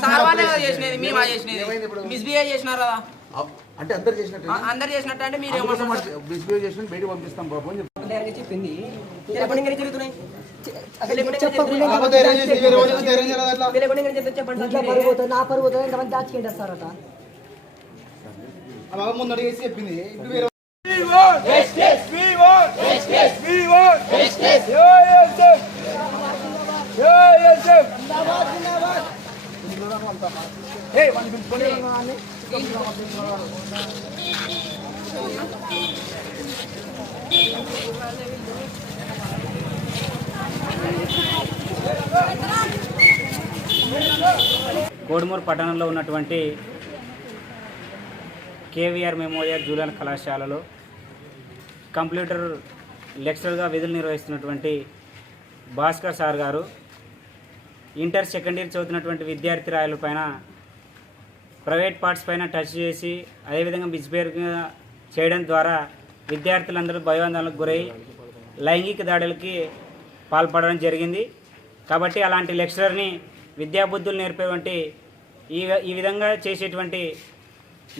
కలపరు చేసినది మేము చేసినది మిస్బిహేవ్ చేసినారు కదా అంటే అందరు చేసినట్టు అంటే మీరు మిస్బిహేవ్ చేసిన బయటకు పంపిస్తాం బాబు అని చెప్పింది నా పరువు ఎంతమంది దాచుకుంటారు ముందు అడిగేసి చెప్పింది కోడుమూరు పట్టణంలో ఉన్నటువంటి కేవీఆర్ మెమోరియల్ జూనియర్ కళాశాలలో కంప్యూటర్ లెక్చరర్గా విధులు నిర్వహిస్తున్నటువంటి భాస్కర్ సార్ గారు ఇంటర్ సెకండ్ ఇయర్ చదువుతున్నటువంటి విద్యార్థి పైన ప్రైవేట్ పార్ట్స్ పైన టచ్ చేసి అదేవిధంగా మిస్బిహేవ్ చేయడం ద్వారా విద్యార్థులందరూ భయోందనలకు గురై లైంగిక దాడులకి పాల్పడడం జరిగింది. కాబట్టి అలాంటి లెక్చరర్ని విద్యాబుద్ధులు నేర్పేటువంటి ఈ విధంగా చేసేటువంటి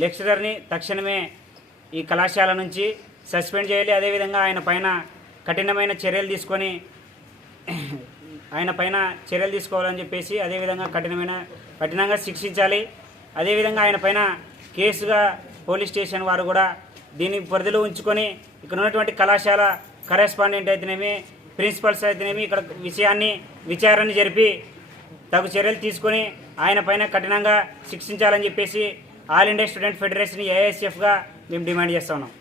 లెక్చరర్ని తక్షణమే ఈ కళాశాల నుంచి సస్పెండ్ చేయాలి. అదేవిధంగా ఆయన పైన కఠినమైన చర్యలు తీసుకొని తీసుకోవాలని చెప్పేసి అదేవిధంగా కఠినంగా శిక్షించాలి. అదేవిధంగా ఆయన పైన కేసుగా పోలీస్ స్టేషన్ వారు కూడా దీన్ని పరిధిలో ఉంచుకొని ఇక్కడ ఉన్నటువంటి కళాశాల కరెస్పాండెంట్ అయితేనేమి ప్రిన్సిపల్స్ అయితేనేమి ఇక్కడ విషయాన్ని విచారణ జరిపి తగు చర్యలు తీసుకొని ఆయన పైన కఠినంగా శిక్షించాలని చెప్పేసి ఆల్ ఇండియా స్టూడెంట్ ఫెడరేషన్ ఏఐఎస్ఎఫ్గా మేము డిమాండ్ చేస్తా ఉన్నాం.